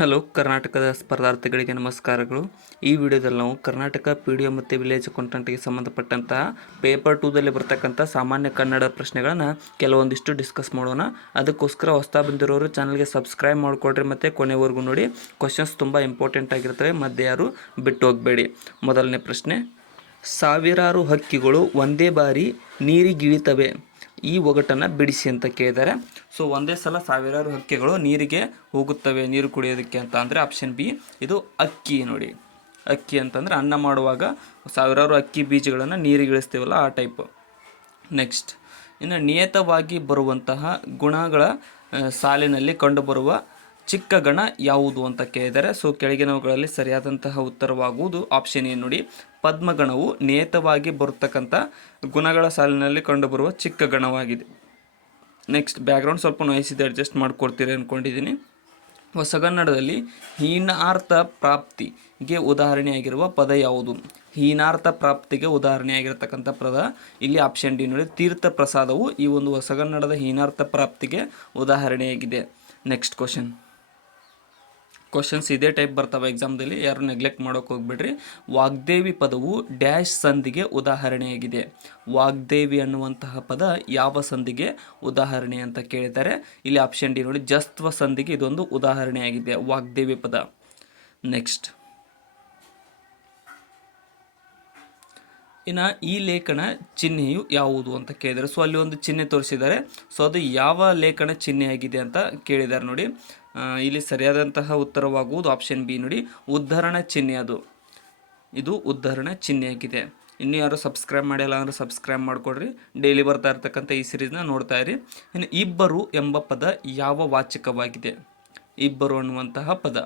Hello, ಕರ್ನಾಟಕದ ಸ್ಪರ್ಧಾರ್ಥಿಗಳಿಗೆ ನಮಸ್ಕಾರಗಳು. ಈ ವಿಡಿಯೋದಲ್ಲಿ ನಾವು ಕರ್ನಾಟಕ PDO ಮತ್ತು ವಿಲೇಜ್ ಅಕೌಂಟೆಂಟ್ಗೆ ಸಂಬಂಧಪಟ್ಟಂತಹ ಪೇಪರ್ 2ದಲ್ಲಿ ಬರ್ತಕ್ಕಂಥ ಸಾಮಾನ್ಯ ಕನ್ನಡ ಪ್ರಶ್ನೆಗಳನ್ನು ಕೆಲವೊಂದಿಷ್ಟು ಡಿಸ್ಕಸ್ ಮಾಡೋಣ. ಅದಕ್ಕೋಸ್ಕರ ಹೊಸ್ತಾ ಬಂದಿರೋರು ಚಾನಲ್ಗೆ ಸಬ್ಸ್ಕ್ರೈಬ್ ಮಾಡಿಕೊಡ್ರಿ ಮತ್ತು ಕೊನೆವರೆಗೂ ನೋಡಿ. ಕ್ವಶನ್ಸ್ ತುಂಬ ಇಂಪಾರ್ಟೆಂಟ್ ಆಗಿರ್ತವೆ, ಮಧ್ಯೆ ಯಾರು ಬಿಟ್ಟು ಹೋಗಬೇಡಿ. ಮೊದಲನೇ ಪ್ರಶ್ನೆ, ಸಾವಿರಾರು ಹಕ್ಕಿಗಳು ಒಂದೇ ಬಾರಿ ನೀರಿಗಿಳಿತವೆ, ಈ ಒಗಟನ್ನು ಬಿಡಿಸಿ ಅಂತ ಕೇಳಿದ್ದಾರೆ. ಸೊ ಒಂದೇ ಸಲ ಸಾವಿರಾರು ಹಕ್ಕಿಗಳು ನೀರಿಗೆ ಹೋಗುತ್ತವೆ ನೀರು ಕುಡಿಯೋದಕ್ಕೆ ಅಂತ ಅಂದರೆ ಆಪ್ಷನ್ ಬಿ, ಇದು ಅಕ್ಕಿ. ನೋಡಿ, ಅಕ್ಕಿ ಅಂತಂದರೆ ಅನ್ನ ಮಾಡುವಾಗ ಸಾವಿರಾರು ಅಕ್ಕಿ ಬೀಜಗಳನ್ನು ನೀರಿಗೆ ಇಳಿಸ್ತೀವಲ್ಲ, ಆ ಟೈಪ್. ನೆಕ್ಸ್ಟ್, ಇನ್ನು ನಿಯತವಾಗಿ ಬರುವಂತಹ ಗುಣಗಳ ಸಾಲಿನಲ್ಲಿ ಕಂಡುಬರುವ ಚಿಕ್ಕ ಗಣ ಯಾವುದು ಅಂತ ಕೇಳಿದರೆ, ಸೊ ಕೆಳಗಿನವುಗಳಲ್ಲಿ ಸರಿಯಾದಂತಹ ಉತ್ತರವಾಗುವುದು ಆಪ್ಷನ್ ಎ. ನೋಡಿ, ಪದ್ಮಗಣವು ನಿಯತವಾಗಿ ಬರತಕ್ಕಂಥ ಗುಣಗಳ ಸಾಲಿನಲ್ಲಿ ಕಂಡುಬರುವ ಚಿಕ್ಕ ಗಣವಾಗಿದೆ. ನೆಕ್ಸ್ಟ್, ಬ್ಯಾಕ್ಗ್ರೌಂಡ್ ಸ್ವಲ್ಪ ನಾಯ್ಸ್ ಇದೆ, ಅಡ್ಜಸ್ಟ್ ಮಾಡ್ಕೊಡ್ತೀರಿ ಅಂದ್ಕೊಂಡಿದ್ದೀನಿ. ಹೊಸಗನ್ನಡದಲ್ಲಿ ಹೀನಾರ್ಥ ಪ್ರಾಪ್ತಿಗೆ ಉದಾಹರಣೆಯಾಗಿರುವ ಪದ ಯಾವುದು? ಹೀನಾರ್ಥ ಪ್ರಾಪ್ತಿಗೆ ಉದಾಹರಣೆಯಾಗಿರ್ತಕ್ಕಂಥ ಪದ ಇಲ್ಲಿ ಆಪ್ಷನ್ ಡಿ. ನೋಡಿ, ತೀರ್ಥ ಪ್ರಸಾದವು ಈ ಒಂದು ಹೊಸಗನ್ನಡದ ಹೀನಾರ್ಥ ಪ್ರಾಪ್ತಿಗೆ ಉದಾಹರಣೆಯಾಗಿದೆ. ನೆಕ್ಸ್ಟ್ ಕ್ವಶನ್ಸ್ ಇದೇ ಟೈಪ್ ಬರ್ತವೆ ಎಕ್ಸಾಮ್ದಲ್ಲಿ, ಯಾರು ನೆಗ್ಲೆಕ್ಟ್ ಮಾಡೋಕೆ ಹೋಗ್ಬಿಡ್ರಿ. ವಾಗ್ದೇವಿ ಪದವು ಡ್ಯಾಶ್ ಸಂಧಿಗೆ ಉದಾಹರಣೆಯಾಗಿದೆ. ವಾಗ್ದೇವಿ ಅನ್ನುವಂತಹ ಪದ ಯಾವ ಸಂಧಿಗೆ ಉದಾಹರಣೆ ಅಂತ ಕೇಳಿದ್ದಾರೆ. ಇಲ್ಲಿ ಆಪ್ಷನ್ ಡಿ. ನೋಡಿ, ಜಸ್ತ್ವ ಸಂಧಿಗೆ ಇದೊಂದು ಉದಾಹರಣೆಯಾಗಿದೆ ವಾಗ್ದೇವಿ ಪದ. ನೆಕ್ಸ್ಟ್, ಇನ್ನು ಈ ಲೇಖನ ಚಿಹ್ನೆಯು ಯಾವುದು ಅಂತ ಕೇಳಿದ್ದಾರೆ. ಸೊ ಅಲ್ಲಿ ಒಂದು ಚಿಹ್ನೆ ತೋರಿಸಿದ್ದಾರೆ. ಸೊ ಅದು ಯಾವ ಲೇಖನ ಚಿಹ್ನೆಯಾಗಿದೆ ಅಂತ ಕೇಳಿದ್ದಾರೆ. ನೋಡಿ, ಇಲ್ಲಿ ಸರಿಯಾದಂತಹ ಉತ್ತರವಾಗುವುದು ಆಪ್ಷನ್ ಬಿ. ನೋಡಿ, ಉದ್ಧರಣ ಚಿಹ್ನೆ. ಇದು ಉದ್ಧರಣ ಚಿಹ್ನೆಯಾಗಿದೆ. ಇನ್ನೂ ಯಾರು ಸಬ್ಸ್ಕ್ರೈಬ್ ಮಾಡಿಲ್ಲ ಅಂದರೆ ಸಬ್ಸ್ಕ್ರೈಬ್ ಮಾಡಿಕೊಡ್ರಿ. ಡೈಲಿ ಬರ್ತಾ ಇರ್ತಕ್ಕಂಥ ಈ ಸಿರೀಸ್ನ ನೋಡ್ತಾ ಇರಿ. ಇನ್ನು ಇಬ್ಬರು ಎಂಬ ಪದ ಯಾವ ವಾಚಕವಾಗಿದೆ? ಇಬ್ಬರು ಅನ್ನುವಂತಹ ಪದ,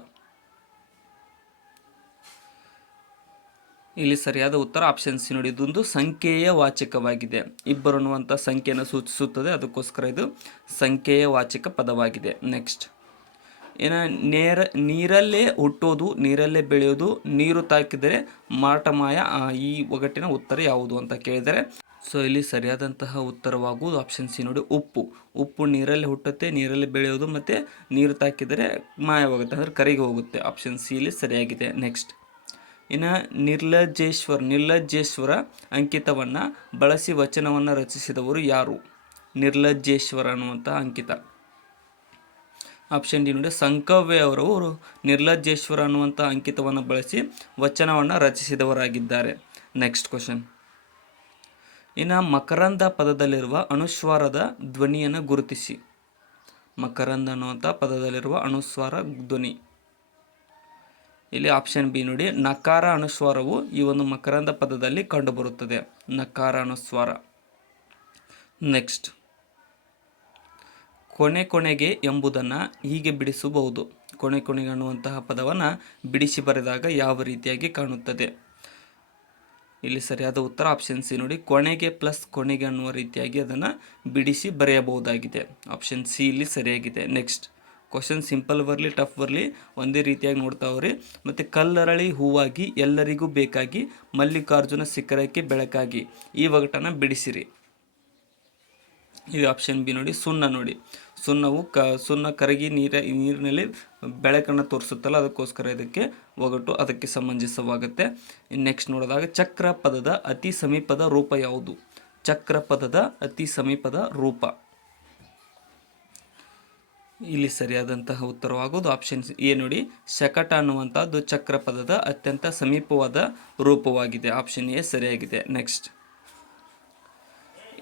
ಇಲ್ಲಿ ಸರಿಯಾದ ಉತ್ತರ ಆಪ್ಷನ್ ಸಿ. ನೋಡಿ, ಇದೊಂದು ಸಂಖ್ಯೆಯ ವಾಚಕವಾಗಿದೆ. ಇಬ್ಬರು ಅನ್ನುವಂಥ ಸಂಖ್ಯೆಯನ್ನು ಸೂಚಿಸುತ್ತದೆ, ಅದಕ್ಕೋಸ್ಕರ ಇದು ಸಂಖ್ಯೆಯ ವಾಚಕ ಪದವಾಗಿದೆ. ನೆಕ್ಸ್ಟ್, ನೀರಲ್ಲೇ ಹುಟ್ಟೋದು, ನೀರಲ್ಲೇ ಬೆಳೆಯೋದು, ನೀರು ತಾಕಿದರೆ ಮಾಟಮಾಯ, ಈ ಒಗಟಿನ ಉತ್ತರ ಯಾವುದು ಅಂತ ಕೇಳಿದರೆ, ಸೊ ಇಲ್ಲಿ ಸರಿಯಾದಂತಹ ಉತ್ತರವಾಗುವುದು ಆಪ್ಷನ್ ಸಿ. ನೋಡಿ, ಉಪ್ಪು ನೀರಲ್ಲಿ ಹುಟ್ಟುತ್ತೆ, ನೀರಲ್ಲಿ ಬೆಳೆಯೋದು, ಮತ್ತು ನೀರು ತಾಕಿದರೆ ಮಾಯವಾಗುತ್ತೆ, ಅಂದರೆ ಕರಿಗೆ ಹೋಗುತ್ತೆ. ಆಪ್ಷನ್ ಸಿ ಇಲ್ಲಿ ಸರಿಯಾಗಿದೆ. ನೆಕ್ಸ್ಟ್, ಇನ್ನು ನಿರ್ಲಜ್ಜೇಶ್ವರ ಅಂಕಿತವನ್ನು ಬಳಸಿ ವಚನವನ್ನು ರಚಿಸಿದವರು ಯಾರು? ನಿರ್ಲಜ್ಜೇಶ್ವರ ಅನ್ನುವಂಥ ಅಂಕಿತ, ಆಪ್ಷನ್ ಡಿ. ನೋಡಿ, ಸಂಕವ್ಯ ಅವರು ನಿರ್ಲಜ್ಜೇಶ್ವರ ಅನ್ನುವಂಥ ಅಂಕಿತವನ್ನು ಬಳಸಿ ವಚನವನ್ನು ರಚಿಸಿದವರಾಗಿದ್ದಾರೆ. ನೆಕ್ಸ್ಟ್ ಕ್ವಶನ್, ಇನ್ನು ಮಕರಂದ ಪದದಲ್ಲಿರುವ ಅನುಸ್ವಾರದ ಧ್ವನಿಯನ್ನು ಗುರುತಿಸಿ. ಮಕರಂದ ಅನ್ನುವಂಥ ಪದದಲ್ಲಿರುವ ಅನುಸ್ವಾರ ಧ್ವನಿ, ಇಲ್ಲಿ ಆಪ್ಷನ್ ಬಿ. ನೋಡಿ, ನಕಾರ ಅನುಸ್ವಾರವು ಈ ಒಂದು ಮಕರಂದ ಪದದಲ್ಲಿ ಕಂಡುಬರುತ್ತದೆ, ನಕಾರ ಅನುಸ್ವಾರ. ನೆಕ್ಸ್ಟ್, ಕೊನೆಗೆ ಎಂಬುದನ್ನು ಹೀಗೆ ಬಿಡಿಸಬಹುದು. ಕೊನೆಗೆ ಅನ್ನುವಂತಹ ಪದವನ್ನು ಬಿಡಿಸಿ ಬರೆದಾಗ ಯಾವ ರೀತಿಯಾಗಿ ಕಾಣುತ್ತದೆ? ಇಲ್ಲಿ ಸರಿಯಾದ ಉತ್ತರ ಆಪ್ಷನ್ ಸಿ. ನೋಡಿ, ಕೊನೆಗೆ ಪ್ಲಸ್ ಕೊನೆಗೆ ಅನ್ನುವ ರೀತಿಯಾಗಿ ಅದನ್ನು ಬಿಡಿಸಿ ಬರೆಯಬಹುದಾಗಿದೆ. ಆಪ್ಷನ್ ಸಿ ಇಲ್ಲಿ ಸರಿಯಾಗಿದೆ. ನೆಕ್ಸ್ಟ್ ಕ್ವಶನ್ ಸಿಂಪಲ್ ಬರಲಿ ಟಫ್ ಬರಲಿ ಒಂದೇ ರೀತಿಯಾಗಿ ನೋಡ್ತಾ ಹೋಗ್ರಿ. ಮತ್ತು ಕಲ್ಲರಳಿ ಹೂವಾಗಿ ಎಲ್ಲರಿಗೂ ಬೇಕಾಗಿ ಮಲ್ಲಿಕಾರ್ಜುನ ಶಿಖರಕ್ಕೆ ಬೆಳಕಾಗಿ, ಈ ಒಗಟನ್ನು ಬಿಡಿಸಿರಿ. ಇದು ಆಪ್ಷನ್ ಬಿ. ನೋಡಿ, ಸುಣ್ಣ. ನೋಡಿ, ಸುಣ್ಣವು ಸುಣ್ಣ ಕರಗಿ ನೀರಿನಲ್ಲಿ ಬೆಳಕನ್ನು ತೋರಿಸುತ್ತಲ್ಲ, ಅದಕ್ಕೋಸ್ಕರ ಇದಕ್ಕೆ ಒಗಟು ಅದಕ್ಕೆ ಸಮಂಜಸವಾಗುತ್ತೆ. ನೆಕ್ಸ್ಟ್ ನೋಡಿದಾಗ ಚಕ್ರ ಪದದ ಅತಿ ಸಮೀಪದ ರೂಪ ಯಾವುದು? ಚಕ್ರ ಪದದ ಅತಿ ಸಮೀಪದ ರೂಪ, ಇಲ್ಲಿ ಸರಿಯಾದಂತಹ ಉತ್ತರವಾಗೋದು ಆಪ್ಷನ್ ಎ. ನೋಡಿ, ಶಕಟ ಅನ್ನುವಂಥದ್ದು ಚಕ್ರ ಪದದ ಅತ್ಯಂತ ಸಮೀಪವಾದ ರೂಪವಾಗಿದೆ. ಆಪ್ಷನ್ ಎ ಸರಿಯಾಗಿದೆ. ನೆಕ್ಸ್ಟ್,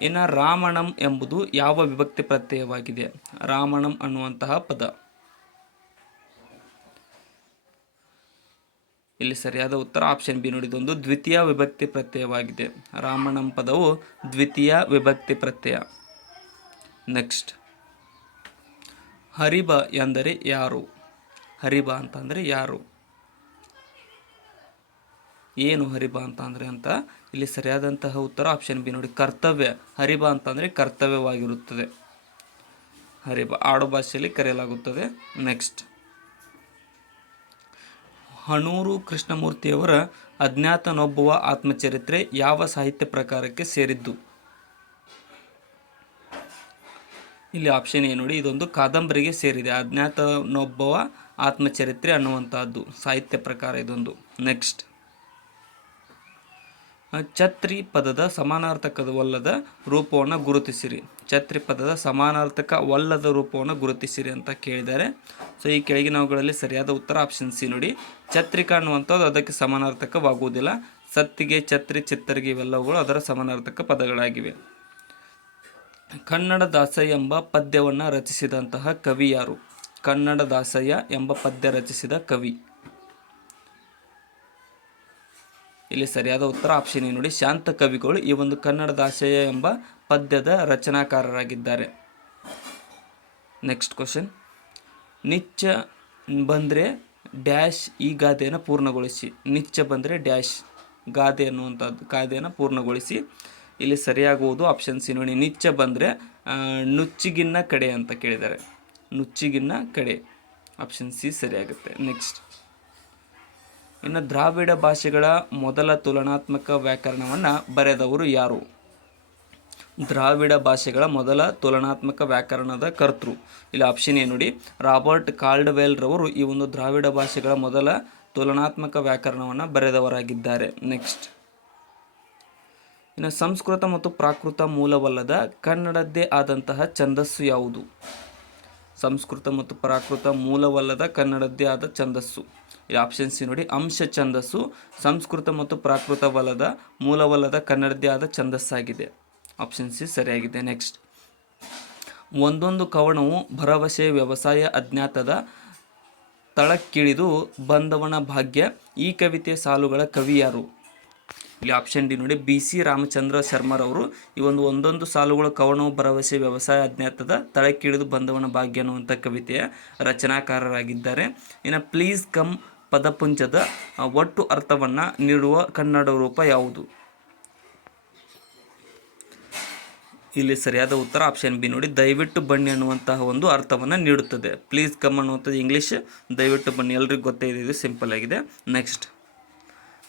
ಇನ್ನು ರಾಮಣಂ ಎಂಬುದು ಯಾವ ವಿಭಕ್ತಿ ಪ್ರತ್ಯಯವಾಗಿದೆ? ರಾಮಣಂ ಅನ್ನುವಂತಹ ಪದ, ಇಲ್ಲಿ ಸರಿಯಾದ ಉತ್ತರ ಆಪ್ಷನ್ ಬಿ. ನೋಡಿ, ಇದೊಂದು ದ್ವಿತೀಯ ವಿಭಕ್ತಿ ಪ್ರತ್ಯಯವಾಗಿದೆ. ರಾಮಣಂ ಪದವು ದ್ವಿತೀಯ ವಿಭಕ್ತಿ ಪ್ರತ್ಯಯ. ನೆಕ್ಸ್ಟ್, ಹರಿಬ ಎಂದರೆ ಯಾರು? ಹರಿಬ ಅಂತಂದರೆ ಯಾರು? ಏನು ಹರಿಬ ಅಂತಂದರೆ ಅಂತ ಇಲ್ಲಿ ಸರಿಯಾದಂತಹ ಉತ್ತರ ಆಪ್ಷನ್ ಬಿ. ನೋಡಿ, ಕರ್ತವ್ಯ. ಹರಿಬ ಅಂತಂದರೆ ಕರ್ತವ್ಯವಾಗಿರುತ್ತದೆ. ಹರಿಬ ಆಡು ಭಾಷೆಯಲ್ಲಿ ಕರೆಯಲಾಗುತ್ತದೆ. ನೆಕ್ಸ್ಟ್, ಹಣೂರು ಕೃಷ್ಣಮೂರ್ತಿಯವರ ಅಜ್ಞಾತನೊಬ್ಬುವ ಆತ್ಮಚರಿತ್ರೆ ಯಾವ ಸಾಹಿತ್ಯ ಪ್ರಕಾರಕ್ಕೆ ಸೇರಿದ್ದು? ಇಲ್ಲಿ ಆಪ್ಷನ್ ಎ. ನೋಡಿ, ಇದೊಂದು ಕಾದಂಬರಿಗೆ ಸೇರಿದೆ. ಅಜ್ಞಾತನೊಬ್ಬವ ಆತ್ಮಚರಿತ್ರೆ ಅನ್ನುವಂಥದ್ದು ಸಾಹಿತ್ಯ ಪ್ರಕಾರ ಇದೊಂದು. ನೆಕ್ಸ್ಟ್, ಛತ್ರಿ ಪದದ ಸಮಾನಾರ್ಥಕವಲ್ಲದ ರೂಪವನ್ನು ಗುರುತಿಸಿರಿ. ಛತ್ರಿ ಪದದ ಸಮಾನಾರ್ಥಕವಲ್ಲದ ರೂಪವನ್ನು ಗುರುತಿಸಿರಿ ಅಂತ ಕೇಳಿದ್ದಾರೆ. ಸೊ ಈ ಕೆಳಗಿನವುಗಳಲ್ಲಿ ಸರಿಯಾದ ಉತ್ತರ ಆಪ್ಷನ್ ಸಿ ನೋಡಿ. ಛತ್ರಿಕ ಅನ್ನುವಂಥದ್ದು ಅದಕ್ಕೆ ಸಮಾನಾರ್ಥಕವಾಗುವುದಿಲ್ಲ. ಸತ್ತಿಗೆ, ಛತ್ರಿ, ಚಿತ್ತರಿಗೆ ಇವೆಲ್ಲವುಗಳು ಅದರ ಸಮಾನಾರ್ಥಕ ಪದಗಳಾಗಿವೆ. ಕನ್ನಡ ದಾಸಯ್ಯ ಎಂಬ ಪದ್ಯವನ್ನು ರಚಿಸಿದಂತಹ ಕವಿ ಯಾರು? ಕನ್ನಡ ದಾಸಯ್ಯ ಎಂಬ ಪದ್ಯ ರಚಿಸಿದ ಕವಿ. ಇಲ್ಲಿ ಸರಿಯಾದ ಉತ್ತರ ಆಪ್ಷನ್ ಎ ನೋಡಿ. ಶಾಂತ ಕವಿಗಳು ಈ ಒಂದು ಕನ್ನಡ ದಾಸಯ್ಯ ಎಂಬ ಪದ್ಯದ ರಚನಾಕಾರರಾಗಿದ್ದಾರೆ. ನೆಕ್ಸ್ಟ್ ಕ್ವಶನ್, ನಿಚ್ಚ ಬಂದರೆ ಡ್ಯಾಶ್ ಈ ಗಾದೆಯನ್ನು ಪೂರ್ಣಗೊಳಿಸಿ. ನಿಚ್ಚ ಬಂದರೆ ಡ್ಯಾಶ್ ಗಾದೆ ಅನ್ನುವಂಥದ್ದು ಗಾದೆಯನ್ನು ಪೂರ್ಣಗೊಳಿಸಿ. ಇಲ್ಲಿ ಸರಿಯಾಗುವುದು ಆಪ್ಷನ್ ಸಿ ನೋಡಿ. ನಿಚ್ಚ ಬಂದರೆ ನುಚ್ಚಿಗಿನ್ನ ಕಡೆ ಅಂತ ಕೇಳಿದ್ದಾರೆ. ನುಚ್ಚಿಗಿನ್ನ ಕಡೆ, ಆಪ್ಷನ್ ಸಿ ಸರಿಯಾಗುತ್ತೆ. ನೆಕ್ಸ್ಟ್, ಇನ್ನು ದ್ರಾವಿಡ ಭಾಷೆಗಳ ಮೊದಲ ತುಲನಾತ್ಮಕ ವ್ಯಾಕರಣವನ್ನು ಬರೆದವರು ಯಾರು? ದ್ರಾವಿಡ ಭಾಷೆಗಳ ಮೊದಲ ತುಲನಾತ್ಮಕ ವ್ಯಾಕರಣದ ಕರ್ತೃ. ಇಲ್ಲಿ ಆಪ್ಷನ್ ಎ ನೋಡಿ. ರಾಬರ್ಟ್ ಕಾಲ್ಡ್ವೆಲ್ ರವರು ಈ ಒಂದು ದ್ರಾವಿಡ ಭಾಷೆಗಳ ಮೊದಲ ತುಲನಾತ್ಮಕ ವ್ಯಾಕರಣವನ್ನು ಬರೆದವರಾಗಿದ್ದಾರೆ. ನೆಕ್ಸ್ಟ್, ಇನ್ನು ಸಂಸ್ಕೃತ ಮತ್ತು ಪ್ರಾಕೃತ ಮೂಲವಲ್ಲದ ಕನ್ನಡದ್ದೇ ಆದಂತಹ ಛಂದಸ್ಸು ಯಾವುದು? ಸಂಸ್ಕೃತ ಮತ್ತು ಪ್ರಾಕೃತ ಮೂಲವಲ್ಲದ ಕನ್ನಡದ್ದೇ ಆದ ಛಂದಸ್ಸು. ಇಲ್ಲಿ ಆಪ್ಷನ್ ಸಿ ನೋಡಿ. ಅಂಶ ಛಂದಸ್ಸು ಸಂಸ್ಕೃತ ಮತ್ತು ಪ್ರಾಕೃತವಲ್ಲದ ಮೂಲವಲ್ಲದ ಕನ್ನಡದ್ದೇ ಆದ ಛಂದಸ್ಸಾಗಿದೆ. ಆಪ್ಷನ್ ಸಿ ಸರಿಯಾಗಿದೆ. ನೆಕ್ಸ್ಟ್, ಒಂದೊಂದು ಕವನವು ಭರವಸೆ ವ್ಯವಸಾಯ ಅಜ್ಞಾತದ ತಳಕ್ಕಿಳಿದು ಬಂದವನ ಭಾಗ್ಯ. ಈ ಕವಿತೆ ಸಾಲುಗಳ ಕವಿ ಯಾರು? ಇಲ್ಲಿ ಆಪ್ಷನ್ ಡಿ ನೋಡಿ. ಬಿ ಸಿ ರಾಮಚಂದ್ರ ಶರ್ಮರವರು ಈ ಒಂದೊಂದು ಸಾಲುಗಳು ಕವನವು ಭರವಸೆ ವ್ಯವಸಾಯ ಅಜ್ಞಾತದ ತಳಕ್ಕಿಳಿದು ಬಂದವನ ಭಾಗ್ಯ ಅನ್ನುವಂಥ ಕವಿತೆಯ ರಚನಾಕಾರರಾಗಿದ್ದಾರೆ. ಇನ್ನು ಪ್ಲೀಸ್ ಕಮ್ ಪದಪುಂಜದ ಒಟ್ಟು ಅರ್ಥವನ್ನು ನೀಡುವ ಕನ್ನಡ ರೂಪ ಯಾವುದು? ಇಲ್ಲಿ ಸರಿಯಾದ ಉತ್ತರ ಆಪ್ಷನ್ ಬಿ ನೋಡಿ. ದಯವಿಟ್ಟು ಬನ್ನಿ ಅನ್ನುವಂತಹ ಒಂದು ಅರ್ಥವನ್ನು ನೀಡುತ್ತದೆ. ಪ್ಲೀಸ್ ಕಮ್ ಅನ್ನುವಂಥದ್ದು ಇಂಗ್ಲೀಷ್, ದಯವಿಟ್ಟು ಬನ್ನಿ ಎಲ್ರಿಗೂ ಗೊತ್ತೇ ಇದೆ, ಇದು ಸಿಂಪಲ್ ಆಗಿದೆ. ನೆಕ್ಸ್ಟ್,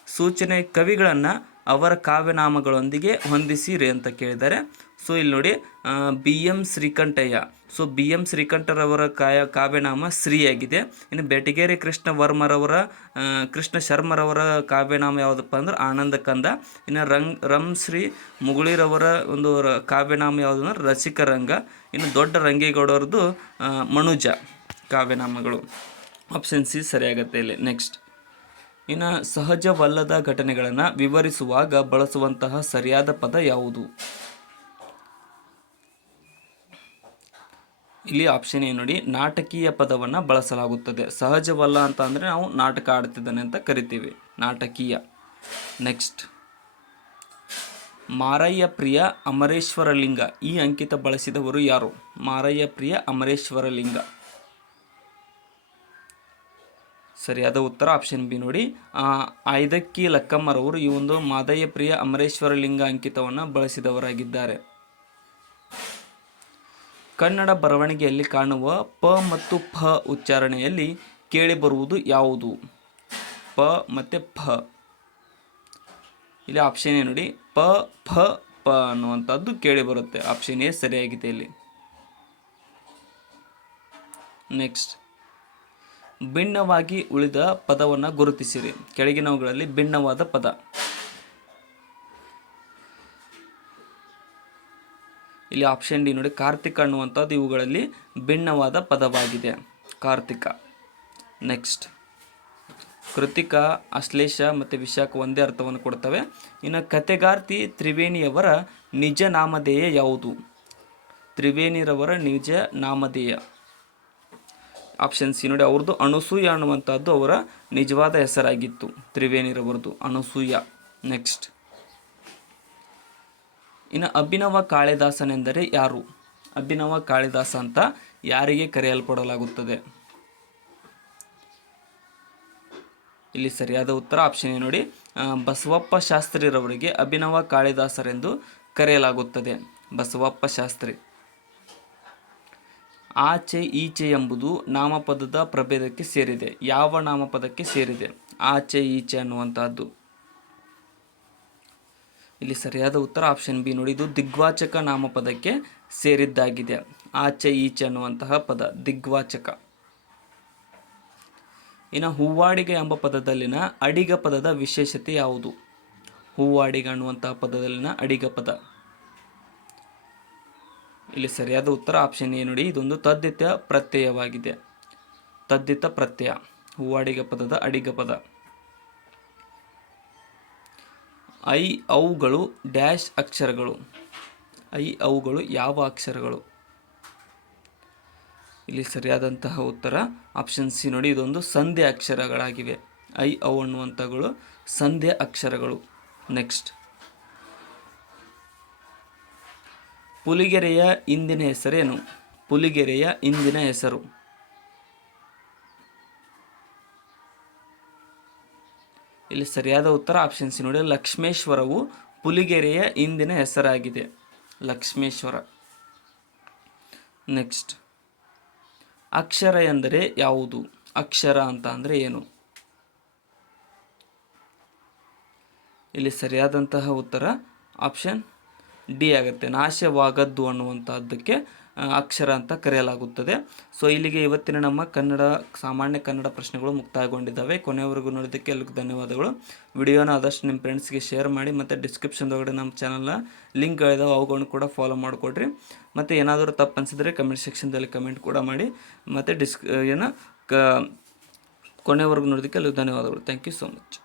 ಸೂಚನೆ ಕವಿಗಳನ್ನು ಅವರ ಕಾವ್ಯನಾಮಗಳೊಂದಿಗೆ ಹೊಂದಿಸಿರಿ ಅಂತ ಕೇಳಿದ್ದಾರೆ. ಸೊ ಇಲ್ಲಿ ನೋಡಿ, B M Srikantaiah. So B M ಶ್ರೀಕಂಠರವರ ಕಾವ್ಯನಾಮ ಶ್ರೀಯಾಗಿದೆ. ಇನ್ನು ಬೆಟಗೇರಿ ಕೃಷ್ಣ ಶರ್ಮರವರ ಕಾವ್ಯನಾಮ ಯಾವುದಪ್ಪ ಅಂದ್ರೆ ಆನಂದ ಕಂದ. ಇನ್ನು ರಂಶ್ರೀ ಮುಗುಳಿರವರ ಒಂದು ಕಾವ್ಯನಾಮ ಯಾವುದು ಅಂದ್ರೆ ರಸಿಕರಂಗ. ಇನ್ನು ದೊಡ್ಡ ರಂಗೇಗೌಡರದ್ದು ಮನುಜ ಕಾವ್ಯನಾಮಗಳು. ಆಪ್ಷನ್ ಸಿ ಸರಿಯಾಗತ್ತೆ ಇಲ್ಲಿ. ನೆಕ್ಸ್ಟ್, ಇನ್ನು ಸಹಜವಲ್ಲದ ಘಟನೆಗಳನ್ನು ವಿವರಿಸುವಾಗ ಬಳಸುವಂತಹ ಸರಿಯಾದ ಪದ ಯಾವುದು? ಇಲ್ಲಿ ಆಪ್ಷನ್ ಎ ನೋಡಿ. ನಾಟಕೀಯ ಪದವನ್ನು ಬಳಸಲಾಗುತ್ತದೆ. ಸಹಜವಲ್ಲ ಅಂತ ಅಂದರೆ ನಾವು ನಾಟಕ ಆಡ್ತಿದ್ದಾನೆ ಅಂತ ಕರಿತೀವಿ, ನಾಟಕೀಯ. ನೆಕ್ಸ್ಟ್, ಮಾರಯ್ಯ ಪ್ರಿಯ ಅಮರೇಶ್ವರಲಿಂಗ ಈ ಅಂಕಿತ ಬಳಸಿದವರು ಯಾರು? ಮಾರಯ್ಯ ಪ್ರಿಯ ಅಮರೇಶ್ವರಲಿಂಗ. ಸರಿಯಾದ ಉತ್ತರ ಆಪ್ಷನ್ ಬಿ ನೋಡಿ. ಐದಕ್ಕಿ ಲಕ್ಕಮ್ಮರವರು ಈ ಒಂದು ಮಾದಯ್ಯ ಪ್ರಿಯ ಅಮರೇಶ್ವರಲಿಂಗ ಅಂಕಿತವನ್ನು ಬಳಸಿದವರಾಗಿದ್ದಾರೆ. ಕನ್ನಡ ಬರವಣಿಗೆಯಲ್ಲಿ ಕಾಣುವ ಪ ಮತ್ತು ಫ ಉಚ್ಚಾರಣೆಯಲ್ಲಿ ಕೇಳಿಬರುವುದು ಯಾವುದು? ಪ ಮತ್ತು ಫ. ಇಲ್ಲಿ ಆಪ್ಷನ್ ಎ ನೋಡಿ. ಪ ಫ ಪ ಅನ್ನುವಂಥದ್ದು ಕೇಳಿಬರುತ್ತೆ. ಆಪ್ಷನ್ ಎ ಸರಿಯಾಗಿದೆ ಇಲ್ಲಿ. ನೆಕ್ಸ್ಟ್, ಭಿನ್ನವಾಗಿ ಉಳಿದ ಪದವನ್ನು ಗುರುತಿಸಿರಿ. ಕೆಳಗಿನವುಗಳಲ್ಲಿ ಭಿನ್ನವಾದ ಪದ. ಇಲ್ಲಿ ಆಪ್ಷನ್ ಡಿ ನೋಡಿ. ಕಾರ್ತಿಕ ಅನ್ನುವಂಥದ್ದು ಇವುಗಳಲ್ಲಿ ಭಿನ್ನವಾದ ಪದವಾಗಿದೆ, ಕಾರ್ತಿಕ. ನೆಕ್ಸ್ಟ್, ಕೃತಿಕ, ಅಶ್ಲೇಷ ಮತ್ತು ವಿಶಾಖ ಒಂದೇ ಅರ್ಥವನ್ನು ಕೊಡ್ತವೆ. ಇನ್ನು ಕತೆಗಾರ್ತಿ ತ್ರಿವೇಣಿಯವರ ನಿಜ ನಾಮಧೇಯ ಯಾವುದು? ತ್ರಿವೇಣಿರವರ ನಿಜ ನಾಮಧೇಯ. ಆಪ್ಷನ್ ಸಿ ನೋಡಿ. ಅವ್ರದ್ದು ಅನಸೂಯ ಅನ್ನುವಂಥದ್ದು ಅವರ ನಿಜವಾದ ಹೆಸರಾಗಿತ್ತು, ತ್ರಿವೇಣಿರವರದು ಅನಸೂಯ. ನೆಕ್ಸ್ಟ್, ಇನ್ನು ಅಭಿನವ ಕಾಳಿದಾಸನೆಂದರೆ ಯಾರು? ಅಭಿನವ ಕಾಳಿದಾಸ ಅಂತ ಯಾರಿಗೆ ಕರೆಯಲ್ಪಡಲಾಗುತ್ತದೆ? ಇಲ್ಲಿ ಸರಿಯಾದ ಉತ್ತರ ಆಪ್ಷನ್ ಎ ನೋಡಿ. ಬಸವಪ್ಪ ಶಾಸ್ತ್ರಿರವರಿಗೆ ಅಭಿನವ ಕಾಳಿದಾಸರೆಂದು ಕರೆಯಲಾಗುತ್ತದೆ, ಬಸವಪ್ಪ ಶಾಸ್ತ್ರಿ. ಆಚೆ ಈಚೆ ಎಂಬುದು ನಾಮಪದದ ಪ್ರಭೇದಕ್ಕೆ ಸೇರಿದೆ. ಯಾವ ನಾಮಪದಕ್ಕೆ ಸೇರಿದೆ ಆಚೆ ಈಚೆ ಅನ್ನುವಂಥದ್ದು? ಇಲ್ಲಿ ಸರಿಯಾದ ಉತ್ತರ ಆಪ್ಷನ್ ಬಿ ನೋಡಿ. ಇದು ದಿಗ್ವಾಚಕ ನಾಮಪದಕ್ಕೆ ಸೇರಿದ್ದಾಗಿದೆ. ಆಚೆ ಈಚೆ ಅನ್ನುವಂತಹ ಪದ ದಿಗ್ವಾಚಕ. ಇನ್ನು ಹೂವಾಡಿಗ ಎಂಬ ಪದದಲ್ಲಿನ ಅಡಿಗ ಪದದ ವಿಶೇಷತೆ ಯಾವುದು? ಹೂವಾಡಿಗ ಅನ್ನುವಂತಹ ಪದದಲ್ಲಿನ ಅಡಿಗ ಪದ. ಇಲ್ಲಿ ಸರಿಯಾದ ಉತ್ತರ ಆಪ್ಷನ್ ಎ ನೋಡಿ, ಇದೊಂದು ತದ್ದಿತ ಪ್ರತ್ಯಯವಾಗಿದೆ. ತದ್ದಿತ ಪ್ರತ್ಯಯ ಹೂವಾಡಿಗ ಪದದ ಅಡಿಗ ಪದ. ಐ ಔಗಳು ಡ್ಯಾಶ್ ಅಕ್ಷರಗಳು. ಐ ಔಗಳು ಯಾವ ಅಕ್ಷರಗಳು? ಇಲ್ಲಿ ಸರಿಯಾದಂತಹ ಉತ್ತರ ಆಪ್ಷನ್ ಸಿ ನೋಡಿ, ಇದೊಂದು ಸಂಧಿ ಅಕ್ಷರಗಳಾಗಿವೆ. ಐ ಔ ಅನ್ನುವಂಥಗಳು ಸಂಧಿ ಅಕ್ಷರಗಳು. ನೆಕ್ಸ್ಟ್, ಪುಲಿಗೆರೆಯ ಇಂದಿನ ಹೆಸರೇನು? ಪುಲಿಗೆರೆಯ ಇಂದಿನ ಹೆಸರು. ಇಲ್ಲಿ ಸರಿಯಾದ ಉತ್ತರ ಆಪ್ಷನ್ ಸಿ ನೋಡಿ, ಲಕ್ಷ್ಮೇಶ್ವರವು ಪುಲಿಗೆರೆಯ ಇಂದಿನ ಹೆಸರಾಗಿದೆ. ಲಕ್ಷ್ಮೇಶ್ವರ. ನೆಕ್ಸ್ಟ್, ಅಕ್ಷರ ಎಂದರೆ ಯಾವುದು? ಅಕ್ಷರ ಅಂತ ಅಂದರೆ ಏನು? ಇಲ್ಲಿ ಸರಿಯಾದಂತಹ ಉತ್ತರ ಆಪ್ಷನ್ ಡಿ ಆಗುತ್ತೆ. ನಾಶವಾಗದ್ದು ಅನ್ನುವಂಥದ್ದಕ್ಕೆ ಅಕ್ಷರ ಅಂತ ಕರೆಯಲಾಗುತ್ತದೆ. ಸೊ ಇಲ್ಲಿಗೆ ಇವತ್ತಿನ ನಮ್ಮ ಸಾಮಾನ್ಯ ಕನ್ನಡ ಪ್ರಶ್ನೆಗಳು ಮುಕ್ತಾಯಗೊಂಡಿದ್ದಾವೆ. ಕೊನೆಯವರೆಗೂ ನೋಡಿದ್ದಕ್ಕೆ ಎಲ್ಲರಿಗೂ ಧನ್ಯವಾದಗಳು. ವಿಡಿಯೋನ ಆದಷ್ಟು ನಿಮ್ಮ ಫ್ರೆಂಡ್ಸ್ಗೆ ಶೇರ್ ಮಾಡಿ, ಮತ್ತು ಡಿಸ್ಕ್ರಿಪ್ಷನ್ದೊಳಗಡೆ ನಮ್ಮ ಚಾನಲ್ನ ಲಿಂಕ್ಗಳಿದಾವೆ, ಅವುಗಳನ್ನು ಕೂಡ ಫಾಲೋ ಮಾಡಿಕೊಡ್ರಿ. ಮತ್ತು ಏನಾದರೂ ತಪ್ಪು ಅನಿಸಿದರೆ ಕಮೆಂಟ್ ಸೆಕ್ಷನ್ದಲ್ಲಿ ಕಮೆಂಟ್ ಕೂಡ ಮಾಡಿ. ಮತ್ತು ಕೊನೆಯವರೆಗೂ ನೋಡೋದಕ್ಕೆ ಎಲ್ಲರಿಗೂ ಧನ್ಯವಾದಗಳು. Thank you so much.